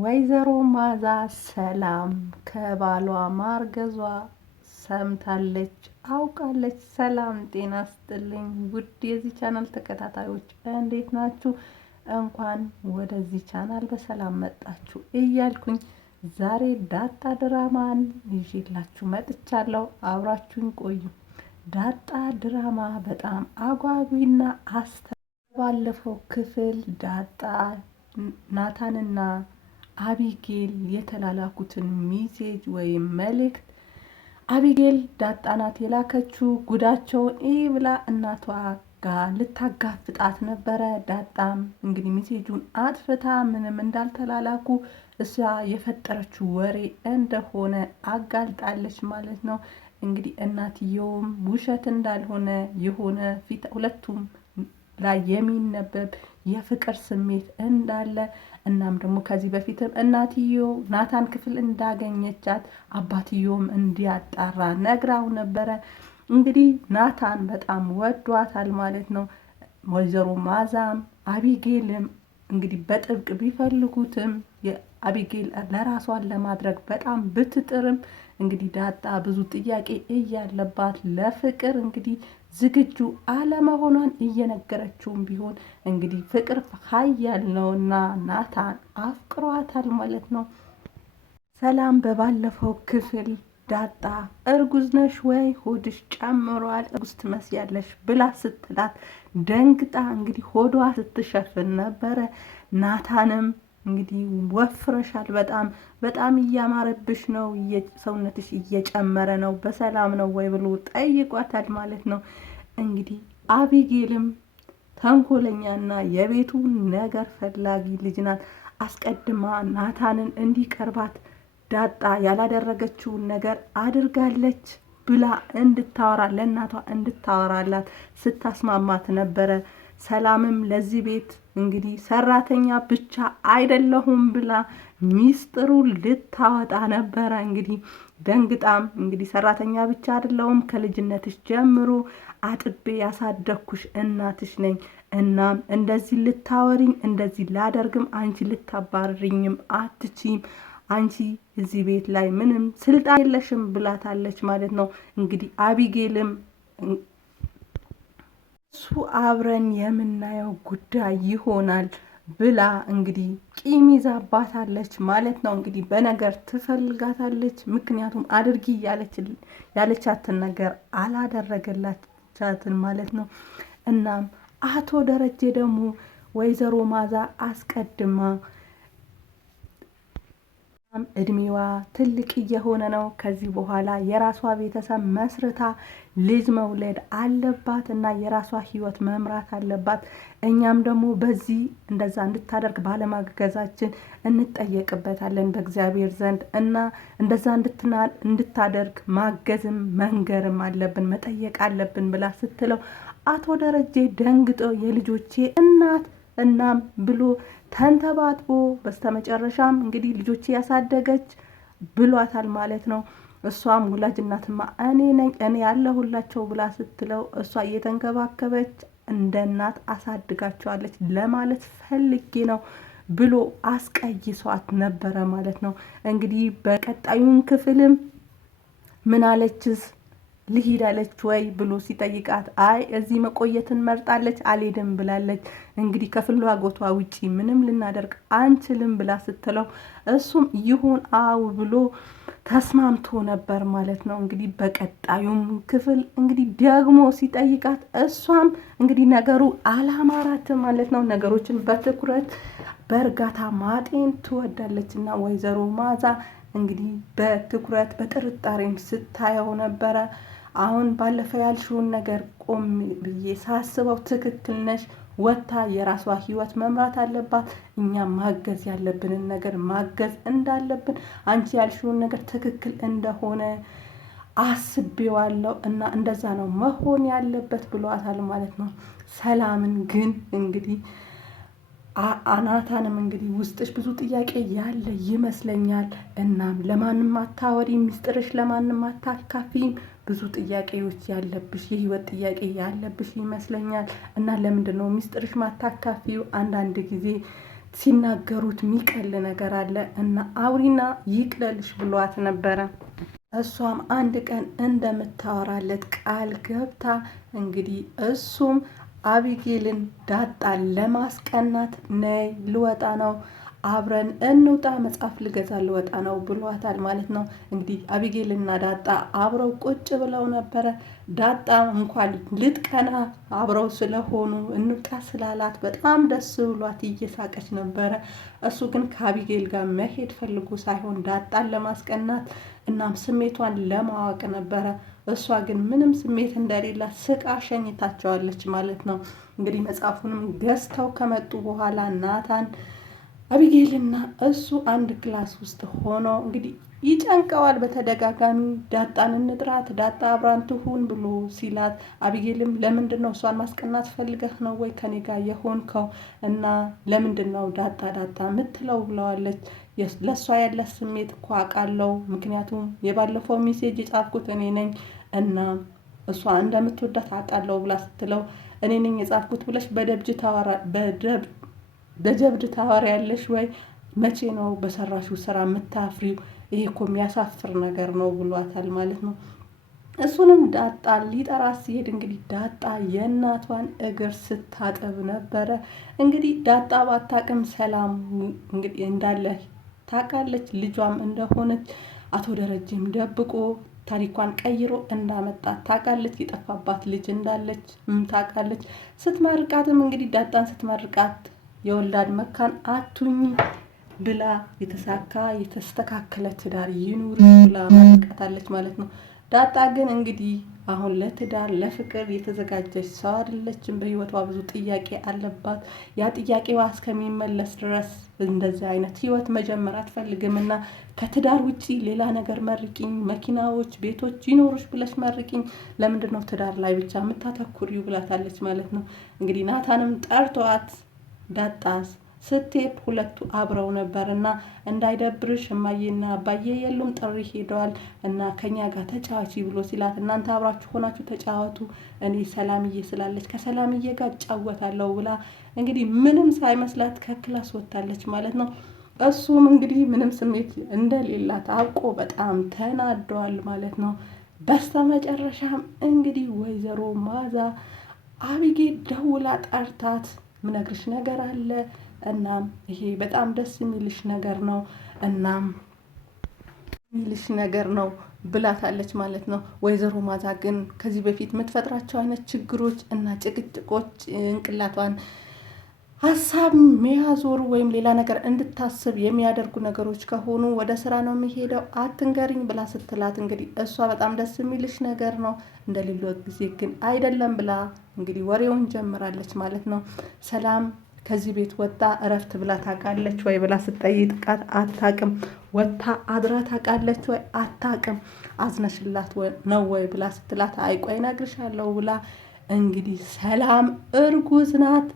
ወይዘሮ ማዛ ሰላም ከባሏ ማርገዟ ሰምታለች፣ አውቃለች። ሰላም ጤና ስጥልኝ ውድ የዚህ ቻናል ተከታታዮች እንዴት ናችሁ? እንኳን ወደዚህ ቻናል በሰላም መጣችሁ እያልኩኝ ዛሬ ዳጣ ድራማን ይዤላችሁ መጥቻለሁ። አብራችሁን ቆዩ። ዳጣ ድራማ በጣም አጓጊና ባለፈው ክፍል ዳጣ ናታንና አቢጌል የተላላኩትን ሚሴጅ ወይም መልእክት አቢጌል ዳጣ ናት የላከችው። ጉዳቸውን ብላ እናቷ ጋር ልታጋፍጣት ነበረ። ዳጣም እንግዲህ ሚሴጁን አጥፍታ ምንም እንዳልተላላኩ እሷ የፈጠረችው ወሬ እንደሆነ አጋልጣለች ማለት ነው። እንግዲህ እናትየውም ውሸት እንዳልሆነ የሆነ ፊት ሁለቱም ላይ የሚነበብ የፍቅር ስሜት እንዳለ እናም ደግሞ ከዚህ በፊትም እናትየው ናታን ክፍል እንዳገኘቻት አባትየውም እንዲያጣራ ነግራው ነበረ። እንግዲህ ናታን በጣም ወዷታል ማለት ነው። ወይዘሮ ማዛም አቢጌልም እንግዲህ በጥብቅ ቢፈልጉትም የአቢጌል ለራሷን ለማድረግ በጣም ብትጥርም እንግዲህ ዳጣ ብዙ ጥያቄ እያለባት ለፍቅር እንግዲህ ዝግጁ አለመሆኗን እየነገረችውም ቢሆን እንግዲህ ፍቅር ኃያል ነውና ናታን አፍቅሯታል ማለት ነው። ሰላም በባለፈው ክፍል ዳጣ እርጉዝ ነሽ ወይ ሆድሽ ጨምሯል እርጉዝ ትመስያለሽ ብላ ስትላት ደንግጣ እንግዲህ ሆዷ ስትሸፍን ነበረ። ናታንም እንግዲህ ወፍረሻል፣ በጣም እያማረብሽ ነው፣ ሰውነትሽ እየጨመረ ነው፣ በሰላም ነው ወይ ብሎ ጠይቋታል ማለት ነው። እንግዲህ አቢጌልም ተንኮለኛና የቤቱ ነገር ፈላጊ ልጅ ናት። አስቀድማ ናታንን እንዲቀርባት ዳጣ ያላደረገችውን ነገር አድርጋለች ብላ እንድታወራ ለእናቷ እንድታወራላት ስታስማማት ነበረ። ሰላምም ለዚህ ቤት እንግዲህ ሰራተኛ ብቻ አይደለሁም ብላ ሚስጥሩ ልታወጣ ነበረ። እንግዲህ ደንግጣም እንግዲህ ሰራተኛ ብቻ አይደለሁም ከልጅነትሽ ጀምሮ አጥቤ ያሳደግኩሽ እናትሽ ነኝ። እናም እንደዚህ ልታወሪኝ እንደዚህ ላደርግም አንቺ ልታባርሪኝም አትችይም። አንቺ እዚህ ቤት ላይ ምንም ስልጣን የለሽም ብላታለች ማለት ነው። እንግዲህ አቢጌልም እሱ አብረን የምናየው ጉዳይ ይሆናል ብላ እንግዲህ ቂም ይዛባታለች ማለት ነው። እንግዲህ በነገር ትፈልጋታለች። ምክንያቱም አድርጊ ያለቻትን ነገር አላደረገላቻትን ማለት ነው። እናም አቶ ደረጀ ደግሞ ወይዘሮ ማዛ አስቀድማ እድሜዋ ትልቅ እየሆነ ነው። ከዚህ በኋላ የራሷ ቤተሰብ መስርታ ልጅ መውለድ አለባት እና የራሷ ህይወት መምራት አለባት። እኛም ደግሞ በዚህ እንደዛ እንድታደርግ ባለማገዛችን እንጠየቅበታለን በእግዚአብሔር ዘንድ እና እንደዛ እንድታደርግ ማገዝም መንገርም አለብን መጠየቅ አለብን ብላ ስትለው አቶ ደረጀ ደንግጦ የልጆቼ እናት እናም ብሎ ተንተባትቦ በስተመጨረሻም እንግዲህ ልጆቼ ያሳደገች ብሏታል ማለት ነው። እሷም ወላጅ እናትማ እኔ ነኝ እኔ ያለሁላቸው ብላ ስትለው እሷ እየተንከባከበች እንደ እናት አሳድጋቸዋለች ለማለት ፈልጌ ነው ብሎ አስቀይሷት ነበረ ማለት ነው። እንግዲህ በቀጣዩን ክፍልም ምን አለችስ ልሂድ አለች ወይ ብሎ ሲጠይቃት አይ እዚህ መቆየትን መርጣለች አልሄድም ብላለች። እንግዲህ ከፍላጎቷ ውጪ ምንም ልናደርግ አንችልም ብላ ስትለው እሱም ይሁን አው ብሎ ተስማምቶ ነበር ማለት ነው። እንግዲህ በቀጣዩም ክፍል እንግዲህ ደግሞ ሲጠይቃት እሷም እንግዲህ ነገሩ አላማራትም ማለት ነው። ነገሮችን በትኩረት በእርጋታ ማጤን ትወዳለች እና ወይዘሮ ማዛ እንግዲህ በትኩረት በጥርጣሬም ስታየው ነበረ። አሁን ባለፈው ያልሽውን ነገር ቆም ብዬ ሳስበው ትክክል ነሽ። ወታ የራሷ ህይወት መምራት አለባት። እኛም ማገዝ ያለብንን ነገር ማገዝ እንዳለብን አንቺ ያልሽውን ነገር ትክክል እንደሆነ አስቤዋለሁ እና እንደዛ ነው መሆን ያለበት ብሏታል ማለት ነው። ሰላምን ግን እንግዲህ ናታንም እንግዲህ ውስጥሽ ብዙ ጥያቄ ያለ ይመስለኛል። እናም ለማንም አታወሪ፣ ሚስጥርሽ ለማንም አታካፊም፣ ብዙ ጥያቄዎች ያለብሽ የህይወት ጥያቄ ያለብሽ ይመስለኛል እና ለምንድን ነው ሚስጥርሽ ማታካፊው? አንዳንድ ጊዜ ሲናገሩት የሚቀል ነገር አለ እና አውሪና ይቅለልሽ ብሏት ነበረ። እሷም አንድ ቀን እንደምታወራለት ቃል ገብታ እንግዲህ እሱም አቢጌልን ዳጣን ለማስቀናት ነይ ልወጣ ነው አብረን እንውጣ መጽሐፍ ልገዛ ልወጣ ነው ብሏታል ማለት ነው። እንግዲህ አቢጌልና ዳጣ አብረው ቁጭ ብለው ነበረ። ዳጣ እንኳን ልትቀና አብረው ስለሆኑ እንውጣ ስላላት በጣም ደስ ብሏት እየሳቀች ነበረ። እሱ ግን ከአቢጌል ጋር መሄድ ፈልጎ ሳይሆን ዳጣን ለማስቀናት እናም ስሜቷን ለማወቅ ነበረ። እሷ ግን ምንም ስሜት እንደሌላት ስቃ ሸኝታቸዋለች ማለት ነው። እንግዲህ መጽሐፉንም ገዝተው ከመጡ በኋላ ናታን አቢጌልና እሱ አንድ ክላስ ውስጥ ሆኖ እንግዲህ ይጨንቀዋል በተደጋጋሚ። ዳጣን እንጥራት፣ ዳጣ አብራን ትሁን ብሎ ሲላት አቢጌልም ለምንድን ነው እሷን ማስቀናት ፈልገህ ነው ወይ ከኔ ጋር የሆንከው እና ለምንድን ነው ዳጣ ዳጣ ምትለው ብለዋለች። ለእሷ ያለ ስሜት እኮ አውቃለሁ፣ ምክንያቱም የባለፈው ሜሴጅ የጻፍኩት እኔ ነኝ እና እሷ እንደምትወዳት አውቃለሁ ብላ ስትለው እኔ ነኝ የጻፍኩት ብለሽ በጀብድ ታወሪያለሽ ወይ? መቼ ነው በሰራሽው ስራ የምታፍሪው? ይሄ እኮ የሚያሳፍር ነገር ነው ብሏታል ማለት ነው። እሱንም ዳጣ ሊጠራ ሲሄድ እንግዲህ ዳጣ የእናቷን እግር ስታጠብ ነበረ። እንግዲህ ዳጣ ባታቅም ሰላም እንግዲህ እንዳለ ታውቃለች፣ ልጇም እንደሆነች አቶ ደረጀም ደብቆ ታሪኳን ቀይሮ እንዳመጣት ታውቃለች። የጠፋባት ልጅ እንዳለች ታውቃለች። ስትመርቃትም እንግዲህ ዳጣን ስትመርቃት የወላድ መካን አቱኝ ብላ የተሳካ የተስተካከለ ትዳር ይኑር ብላ ማርቃታለች ማለት ነው። ዳጣ ግን እንግዲህ አሁን ለትዳር ለፍቅር የተዘጋጀች ሰው አይደለችም። በህይወቷ ብዙ ጥያቄ አለባት። ያ ጥያቄዋ እስከሚመለስ ድረስ እንደዚህ አይነት ህይወት መጀመር አትፈልግም እና ከትዳር ውጪ ሌላ ነገር መርቂኝ፣ መኪናዎች፣ ቤቶች ይኖሩሽ ብለሽ መርቂኝ፣ ለምንድን ነው ትዳር ላይ ብቻ የምታተኩሪው ብላታለች ማለት ነው። እንግዲህ ናታንም ጠርቷት ዳጣስ ስትሄድ ሁለቱ አብረው ነበር እና እንዳይደብርሽ እማዬና አባዬ የሉም ጥሪ ሄደዋል እና ከኛ ጋር ተጫዋቺ ብሎ ሲላት እናንተ አብራችሁ ሆናችሁ ተጫወቱ፣ እኔ ሰላምዬ ስላለች ከሰላምዬ ጋር እጫወታለሁ ብላ እንግዲህ ምንም ሳይመስላት ከክላስ ወጥታለች ማለት ነው። እሱም እንግዲህ ምንም ስሜት እንደሌላት አውቆ በጣም ተናዷል ማለት ነው። በስተመጨረሻም እንግዲህ ወይዘሮ ማዛ አቢጌል ደውላ ጠርታት ምነግርሽ ነገር አለ፣ እናም ይሄ በጣም ደስ የሚልሽ ነገር ነው ብላታለች ማለት ነው። ወይዘሮ ማዛ ግን ከዚህ በፊት የምትፈጥራቸው አይነት ችግሮች እና ጭቅጭቆች እንቅላቷን ሀሳብ የሚያዞሩ ወይም ሌላ ነገር እንድታስብ የሚያደርጉ ነገሮች ከሆኑ ወደ ስራ ነው የሚሄደው አትንገሪኝ ብላ ስትላት እንግዲህ እሷ በጣም ደስ የሚልሽ ነገር ነው እንደሌለው ጊዜ ግን አይደለም ብላ እንግዲህ ወሬውን ጀምራለች ማለት ነው። ሰላም ከዚህ ቤት ወጣ እረፍት ብላ ታውቃለች ወይ ብላ ስትጠይቃት አታውቅም። ወጣ አድራ ታውቃለች ወይ አታውቅም። አዝነሽላት ነው ወይ ብላ ስትላት አይቆይ እነግርሻለሁ ብላ እንግዲህ ሰላም እርጉዝ ናት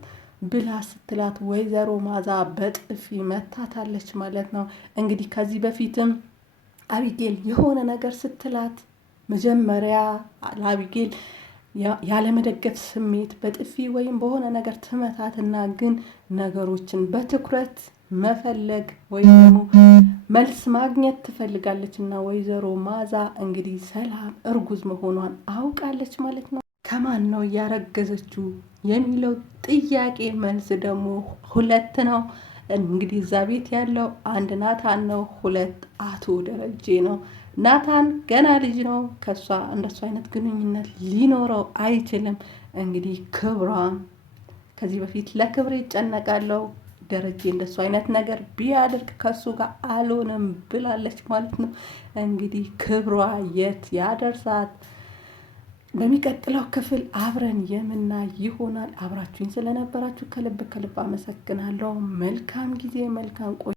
ብላ ስትላት ወይዘሮ ማዛ በጥፊ መታታለች ማለት ነው። እንግዲህ ከዚህ በፊትም አቢጌል የሆነ ነገር ስትላት መጀመሪያ ለአቢጌል ያለመደገፍ ስሜት በጥፊ ወይም በሆነ ነገር ትመታትና ግን ነገሮችን በትኩረት መፈለግ ወይም ደግሞ መልስ ማግኘት ትፈልጋለች እና ወይዘሮ ማዛ እንግዲህ ሰላም እርጉዝ መሆኗን አውቃለች ማለት ነው። ከማን ነው ያረገዘችው የሚለው ጥያቄ መልስ ደግሞ ሁለት ነው። እንግዲህ እዛ ቤት ያለው አንድ ናታን ነው፣ ሁለት አቶ ደረጀ ነው። ናታን ገና ልጅ ነው። ከሷ እንደሱ አይነት ግንኙነት ሊኖረው አይችልም። እንግዲህ ክብሯን ከዚህ በፊት ለክብሬ ይጨነቃለሁ፣ ደረጀ እንደሱ አይነት ነገር ቢያደርግ ከሱ ጋር አልሆንም ብላለች ማለት ነው። እንግዲህ ክብሯ የት ያደርሳት በሚቀጥለው ክፍል አብረን የምናይ ይሆናል። አብራችሁኝ ስለነበራችሁ ከልብ አመሰግናለሁ። መልካም ጊዜ፣ መልካም ቆይ